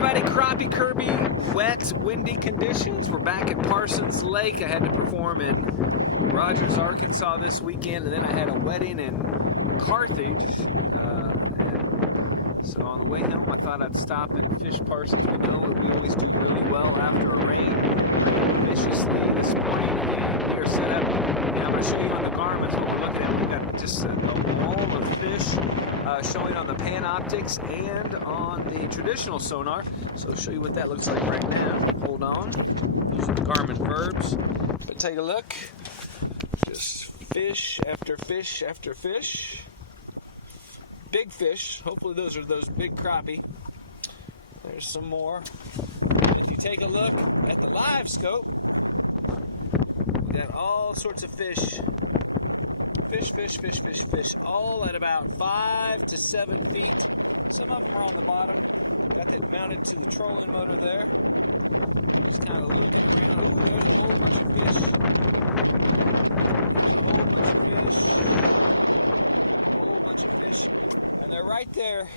everybody, Crappie Kirby, wet, windy conditions. We're back at Parsons Lake. I had to perform in Rogers, Arkansas this weekend, and then I had a wedding in Carthage. So on the way home, I thought I'd stop and fish Parsons. We know that we always do really well after a rain. Rained viciously this morning, and we are set up. And I'm going to show you on the Garmin what we're looking at. We've got just a wall of fish showing on the Panoptics and on the traditional sonar. So I'll show you what that looks like right now. Hold on. These are the Garmin verbs. But take a look. Just fish after fish after fish. Big fish. Hopefully those are those big crappie. There's some more. If you take a look at the Livescope, we got all sorts of fish. Fish, all at about 5 to 7 feet. Some of them are on the bottom. Got that mounted to the trolling motor there. Just kind of looking around. Ooh, there's a whole bunch of fish. There's a whole bunch of fish. A whole bunch of fish. And they're right there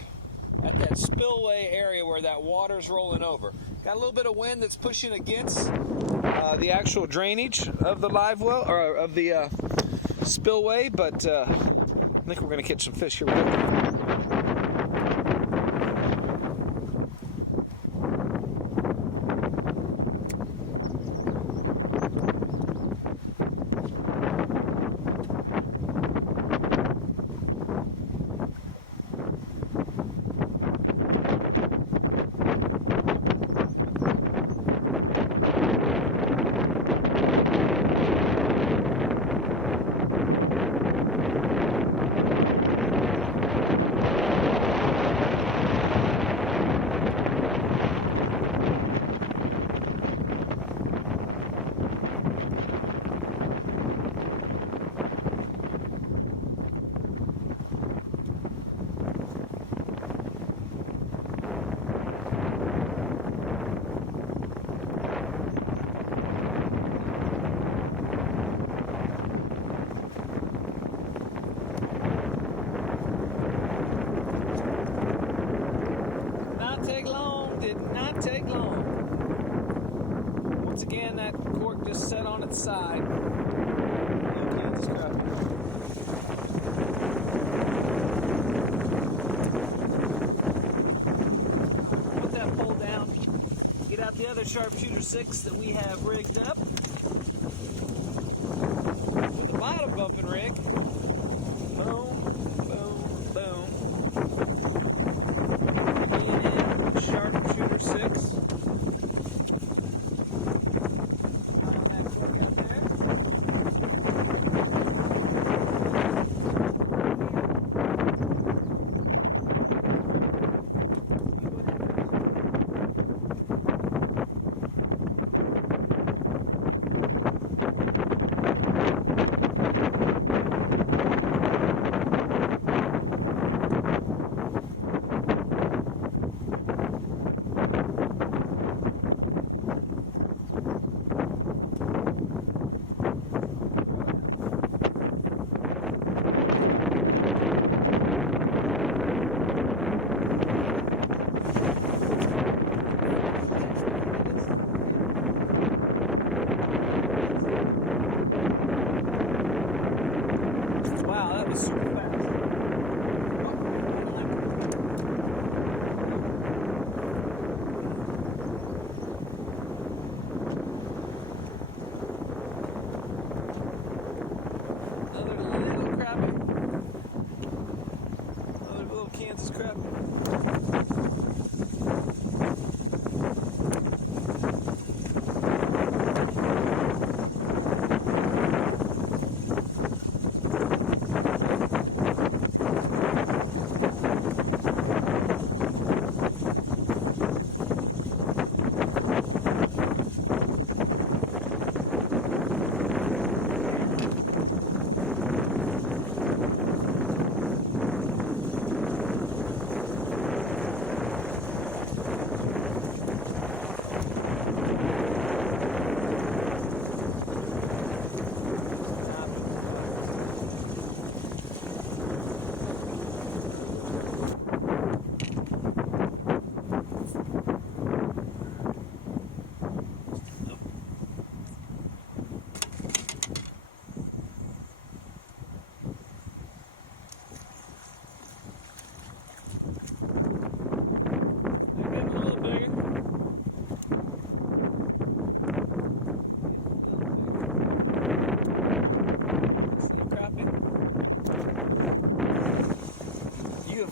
at that spillway area where that water's rolling over. Got a little bit of wind that's pushing against the actual drainage of the live well, or of the spillway, but I think we're going to catch some fish. Here we go. Did not take long. Once again, that cork just set on its side. Kansas crappie. Put that pole down. Get out the other sharpshooter 6 that we have rigged up with a bottom bumping rig. Boom, boom, boom. Sharpshooter 6. On that cork out there.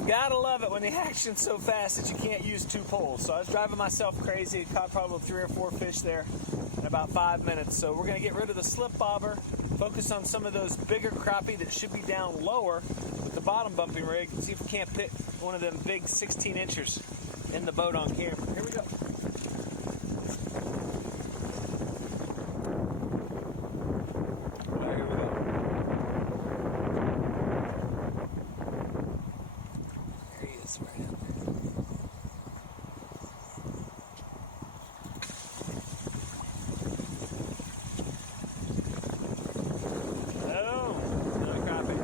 Gotta love it when the action's so fast that you can't use 2 poles. So I was driving myself crazy, caught probably 3 or 4 fish there in about 5 minutes. So we're gonna get rid of the slip bobber, focus on some of those bigger crappie that should be down lower with the bottom bumping rig, and see if we can't put one of them big 16 inchers in the boat on camera. Here we go. Here we go. There he is, right out there. Oh, another crappie.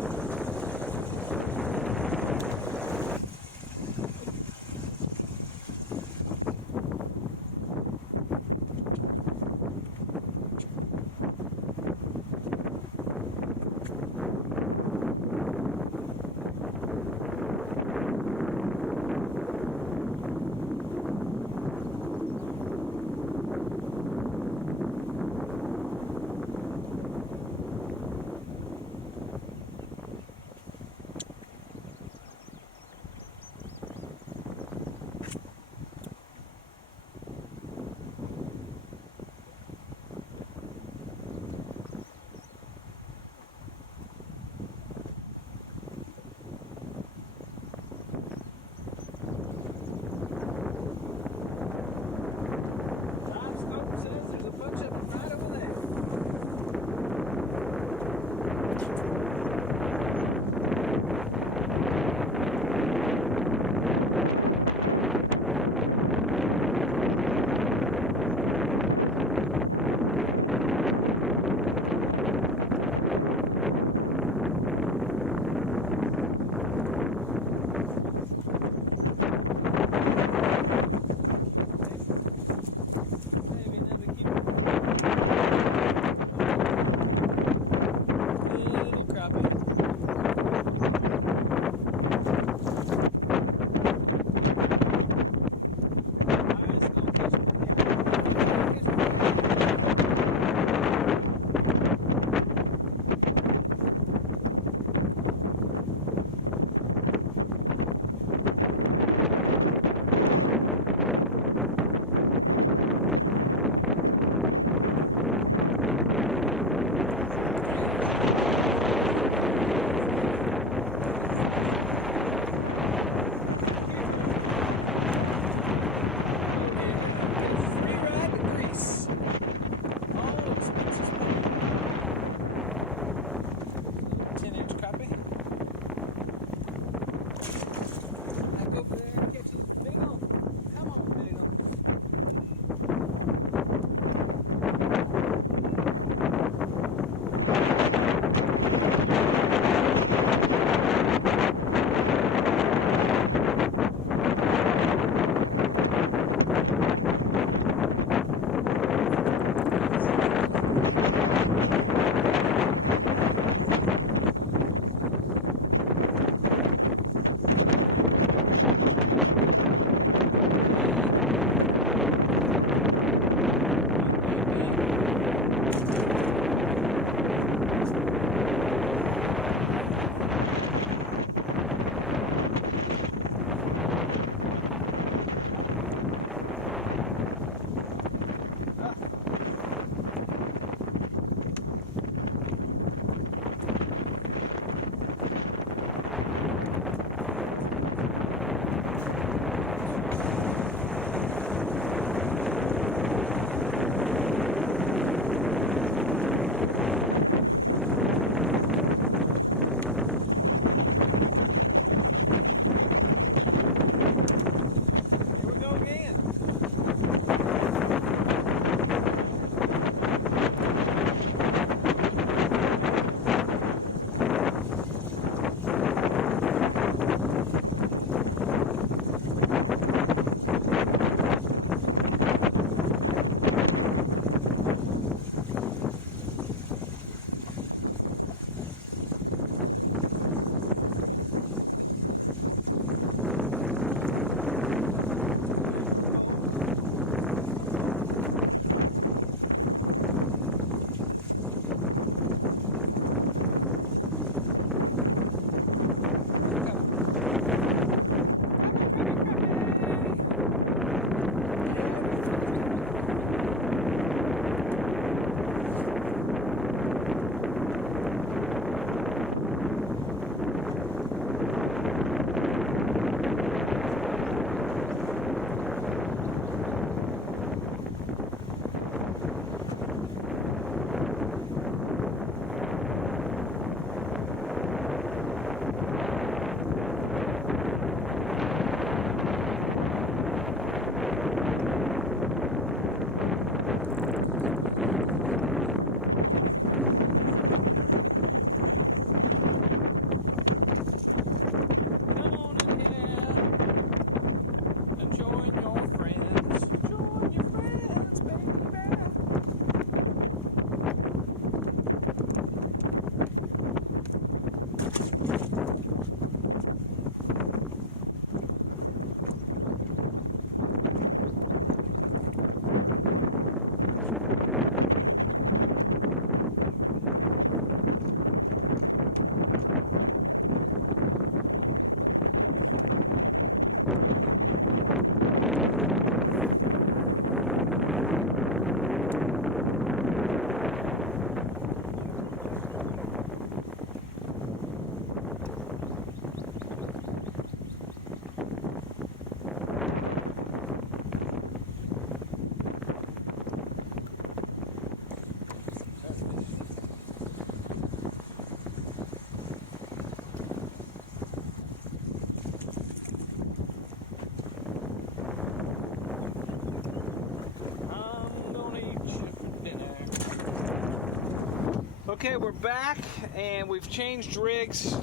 Okay, we're back and we've changed rigs.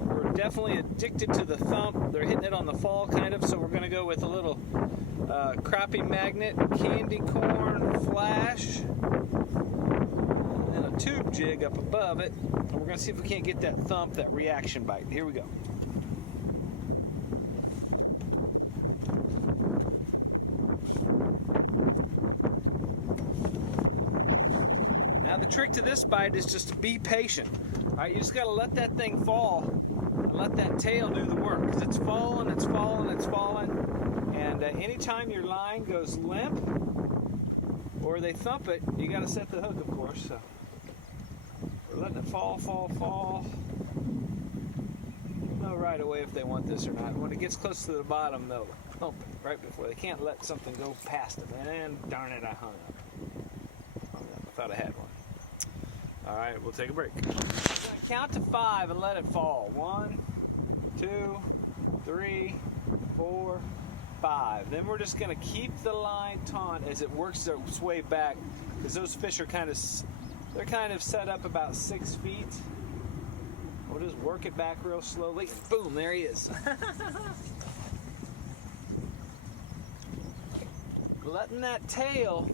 We're definitely addicted to the thump. They're hitting it on the fall kind of, so we're going to go with a little crappie magnet, candy corn flash, and a tube jig up above it. And we're going to see if we can't get that thump, that reaction bite. Here we go. Now the trick to this bite is just to be patient. All right, you just got to let that thing fall and let that tail do the work, because it's falling, it's falling, it's falling. And anytime your line goes limp or they thump it, you got to set the hook, of course. So we're letting it fall, fall, fall. They'll know right away if they want this or not. When it gets close to the bottom, they'll thump it right before. They can't let something go past them. And darn it, I hung up. I thought I had one. All right, we'll take a break. We're going to count to 5 and let it fall. 1, 2, 3, 4, 5. Then we're just going to keep the line taut as it works its way back, because those fish are kind of set up about 6 feet. We'll just work it back real slowly. And boom, there he is. Letting that tail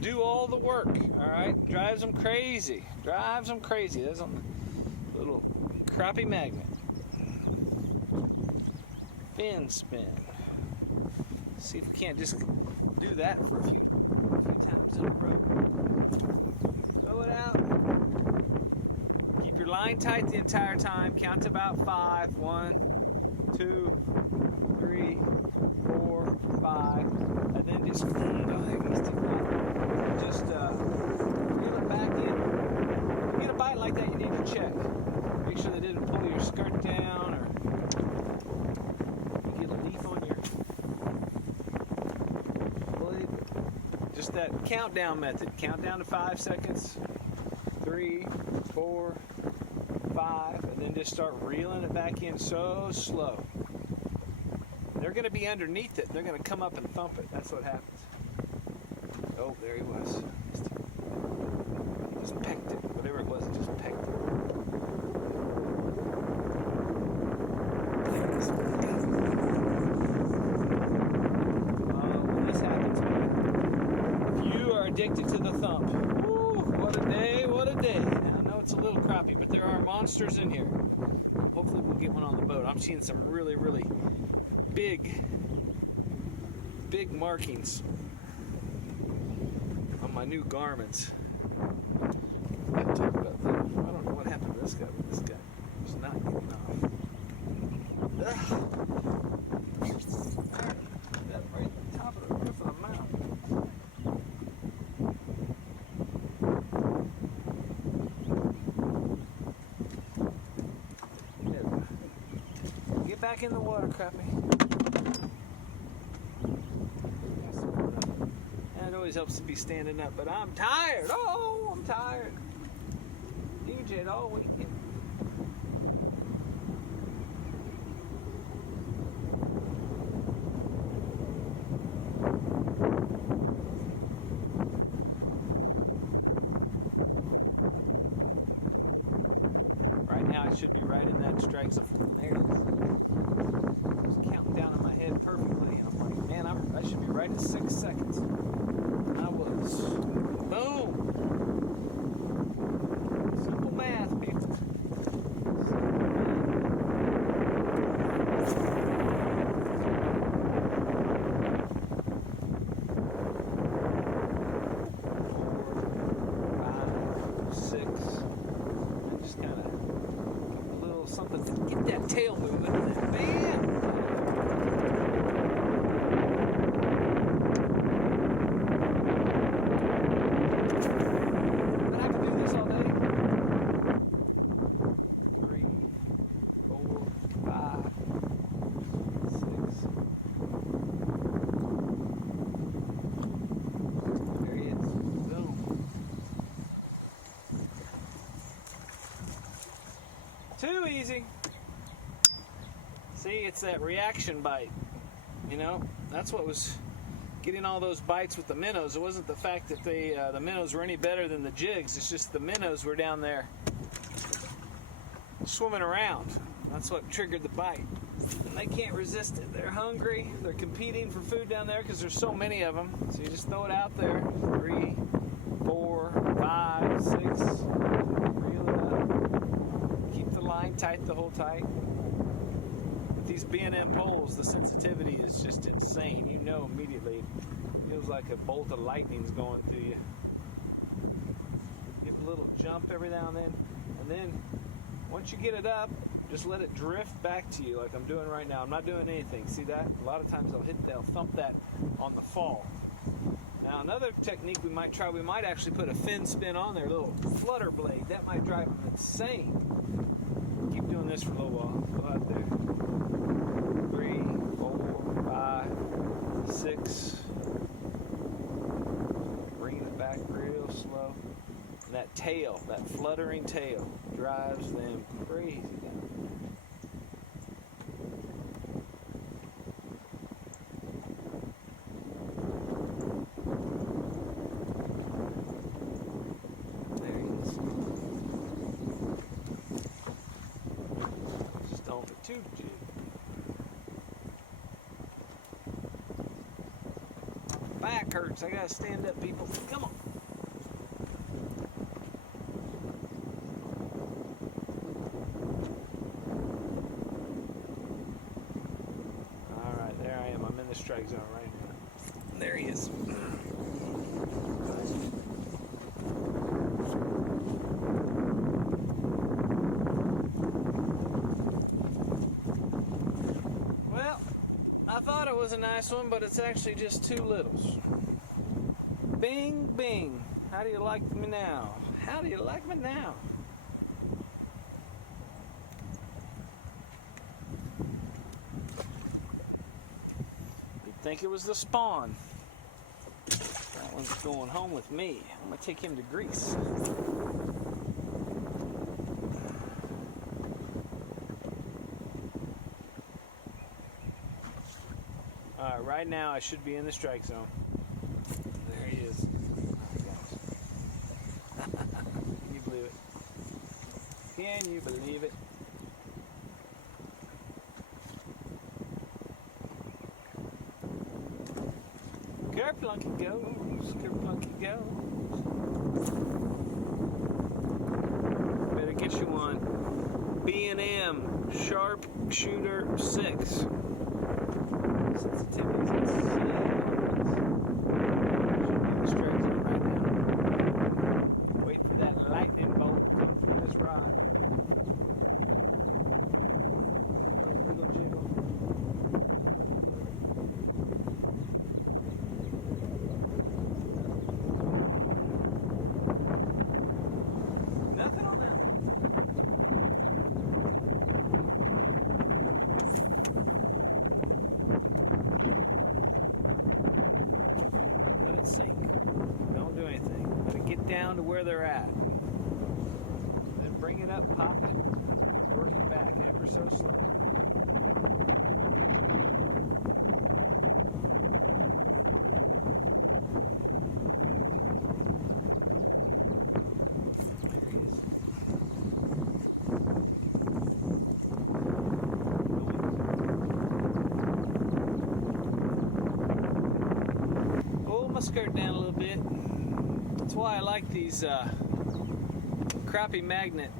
do all the work, all right? Drives them crazy. Drives them crazy. That's on the little crappie magnet. Fin spin. See if we can't just do that for a few times in a row. Throw it out. Keep your line tight the entire time. Count to about 5. 1, 2, 3, 4, 5. And then just reel it back in. When you get a bite like that, you need to check. Make sure they didn't pull your skirt down, or you get a leaf on your blade. Just that countdown method. Count down to 5 seconds. 3, 4, 5, and then just start reeling it back in so slow. They're going to be underneath it. They're going to come up and thump it. That's what happens. Oh, there he was. He just pecked it. Whatever it was, it just pecked it. When this happens, man, if you are addicted to the thump, woo, what a day, what a day. Now, I know it's a little crappie, but there are monsters in here. Hopefully we'll get one on the boat. I'm seeing some really, really big markings on my new Garmins. I gotta talk about that. I don't know what happened to this guy, but this guy was not getting off. That right at the top of the roof of the mouth. Get back in the water, Crappie. It always helps to be standing up, but I'm tired. Oh, I'm tired. DJ'd all weekend. Right now, I should be right in that strike zone. There it is. I was counting down in my head perfectly, and I'm like, man, I should be right at 6 seconds. I was. Boom! Simple math, people. Just kind of a little something to get that tail moving. Bam! Too easy. See, it's that reaction bite. You know, that's what was getting all those bites with the minnows. It wasn't the fact that the minnows were any better than the jigs. It's just the minnows were down there swimming around. That's what triggered the bite. And they can't resist it. They're hungry. They're competing for food down there because there's so many of them. So you just throw it out there. 3, 4, 5, 6. Reel it up. Keep the line tight the whole time. With these B&M poles, the sensitivity is just insane. You know immediately. It feels like a bolt of lightning's going through you. Give it a little jump every now and then. And then once you get it up, just let it drift back to you like I'm doing right now. I'm not doing anything. See that? A lot of times they'll thump that on the fall. Now another technique we might try, we might actually put a fin spin on there, a little flutter blade. That might drive them insane. Keep doing this for a little while. Go out there. 3, 4, 5, 6. Bringing it back real slow. And that tail, that fluttering tail, drives them crazy. Back hurts. I gotta stand up, people. Come on. All right, there I am. I'm in the strike zone right now. There he is. I thought it was a nice one, but it's actually just 2 littles. Bing, bing. How do you like me now? How do you like me now? You'd think it was the spawn. That one's going home with me. I'm going to take him to Greece. Alright, right now I should be in the strike zone. There he is. Can you believe it? Can you believe it? Kerplunky goes, Kerplunky goes. Better get you one. B&M Sharpshooter 6. Sensitivity is insane. Straight in right now. Wait for that lightning bolt to come through this rod. Wiggle jiggle. Nothing on that one. Sink. Don't do anything. Let it get down to where they're at. Then bring it up, pop it, work it back ever so slow. There he is. Skirt down a little bit. That's why I like these crappie magnet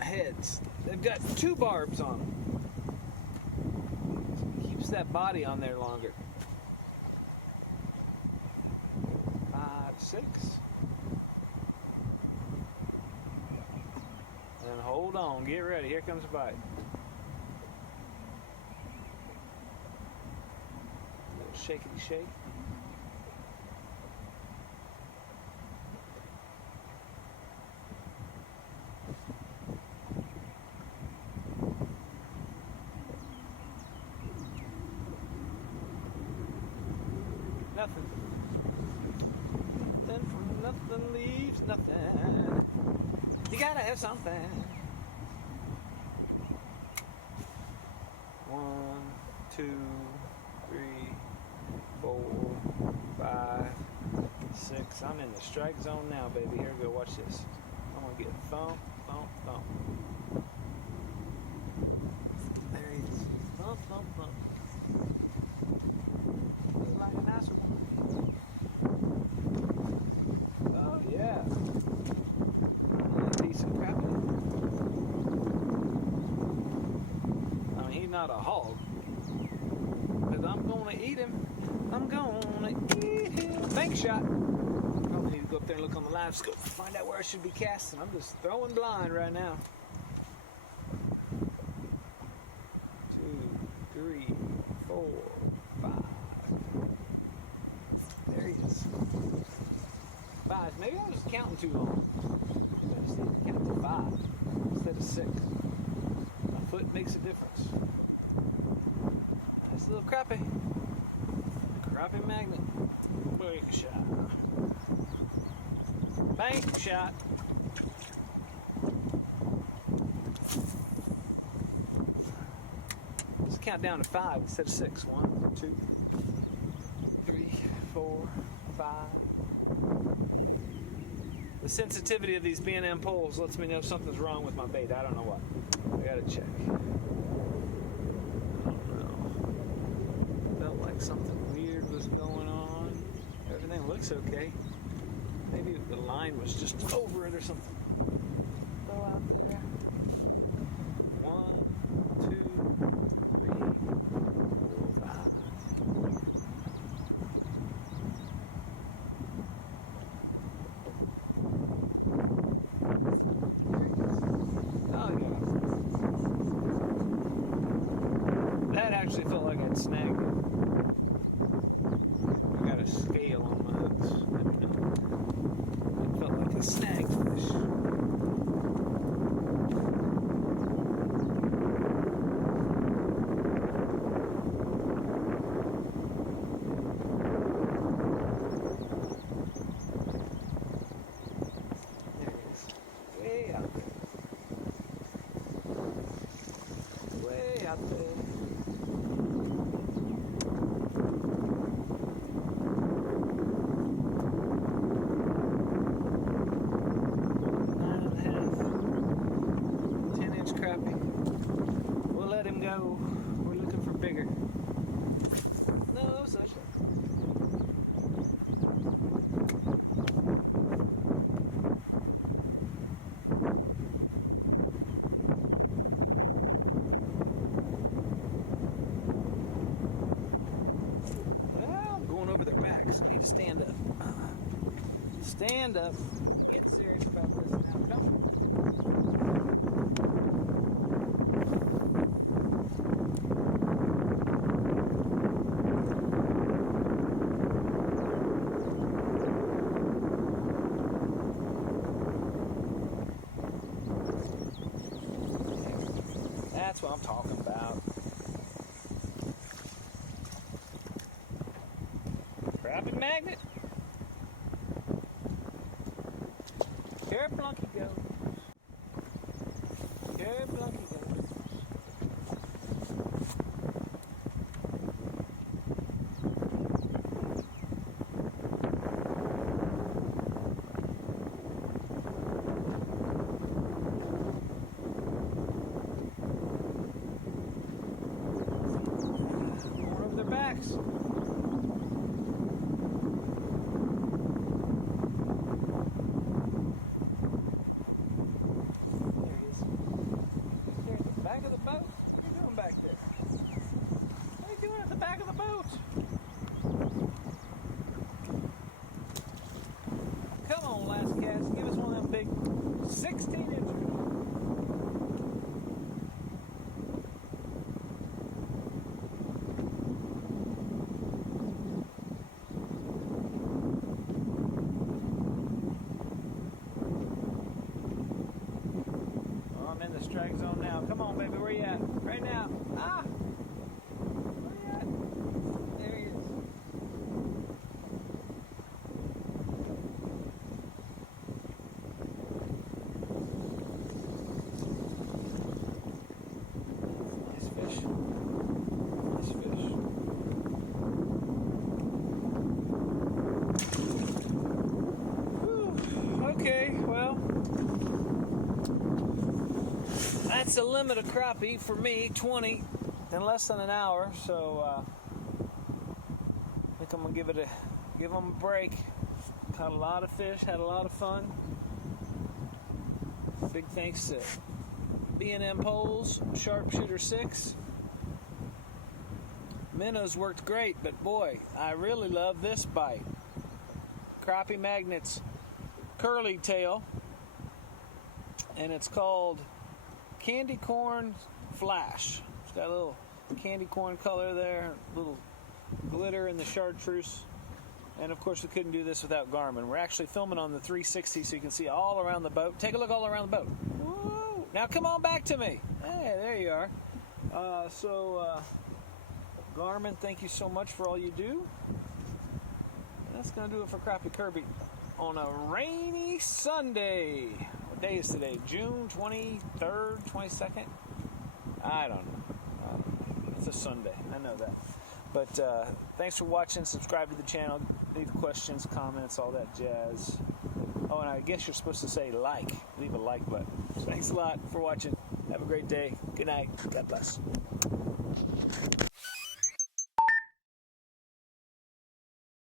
heads. They've got 2 barbs on them. Keeps that body on there longer. 5, 6. And hold on. Get ready. Here comes a bite. A little shakety shake. Nothing. Nothing leaves nothing. You gotta have something. 1, 2, 3, 4. 5, 6. I'm in the strike zone now, baby. Here we go. Watch this. I'm gonna get thump, thump, thump. There he is. Thump, thump, thump. Looks like a nicer one. Oh yeah. Decent crappie. I mean, he's not a hog, because I'm gonna eat him. I'm gonna eat him. Bank shot. I don't need to go up there and look on the Livescope to find out where I should be casting. I'm just throwing blind right now. 2, 3, 4, 5. There he is. 5. Maybe I was counting too long. Maybe I just need to count to 5 instead of 6. My foot makes a difference. Nice little crappie. Crappie magnet. Bank shot. Bank shot. Let's count down to 5 instead of 6. 1, 2, 3, 4, 5. The sensitivity of these B&M poles lets me know something's wrong with my bait. I don't know what. I gotta check. I don't know. Felt like something weird was going on. Everything looks okay. Maybe the line was just over it or something. Go out there. 1, 2, 3, 4, 5. Oh yeah. That actually felt like I'd snagged it. I got a scale on my hooks. It felt like a snagged fish. There he is. Way out there. Way out there. We'll let him go. We're looking for bigger. No such thing. Well, I'm going over their backs. I need to stand up. Stand up. Get serious about this now. Come on. That's what I'm talking about. Crappie magnet. Careful, he goes. Careful, he goes. Their backs. There he is. There at the back of the boat. What are you doing back there? What are you doing at the back of the boat? Come on, last cast. Give us one of them big 16 inches. I'm in the strike zone now. Come on, baby. Where you at? Right now. Ah! Where you at? There he is. Nice fish. Nice fish. beats a limit of crappie for me, 20 in less than an hour. So I think I'm gonna give them a break. Caught a lot of fish, had a lot of fun. Big thanks to B&M Poles, Sharpshooter 6. Minnows worked great, but boy, I really love this bite. Crappie Magnets Curly Tail, and it's called Candy Corn Flash. It's got a little candy corn color there, a little glitter in the chartreuse. And of course, we couldn't do this without Garmin. We're actually filming on the 360 so you can see all around the boat. Take a look all around the boat. Woo! Now come on back to me. Hey, there you are. Garmin, thank you so much for all you do. And that's going to do it for Crappie Kirby on a rainy Sunday. What day is today? June 23rd, 22nd? I don't know. It's a Sunday. I know that. But thanks for watching. Subscribe to the channel. Leave questions, comments, all that jazz. Oh, and I guess you're supposed to say like. Leave a like button. Thanks a lot for watching. Have a great day. Good night. God bless.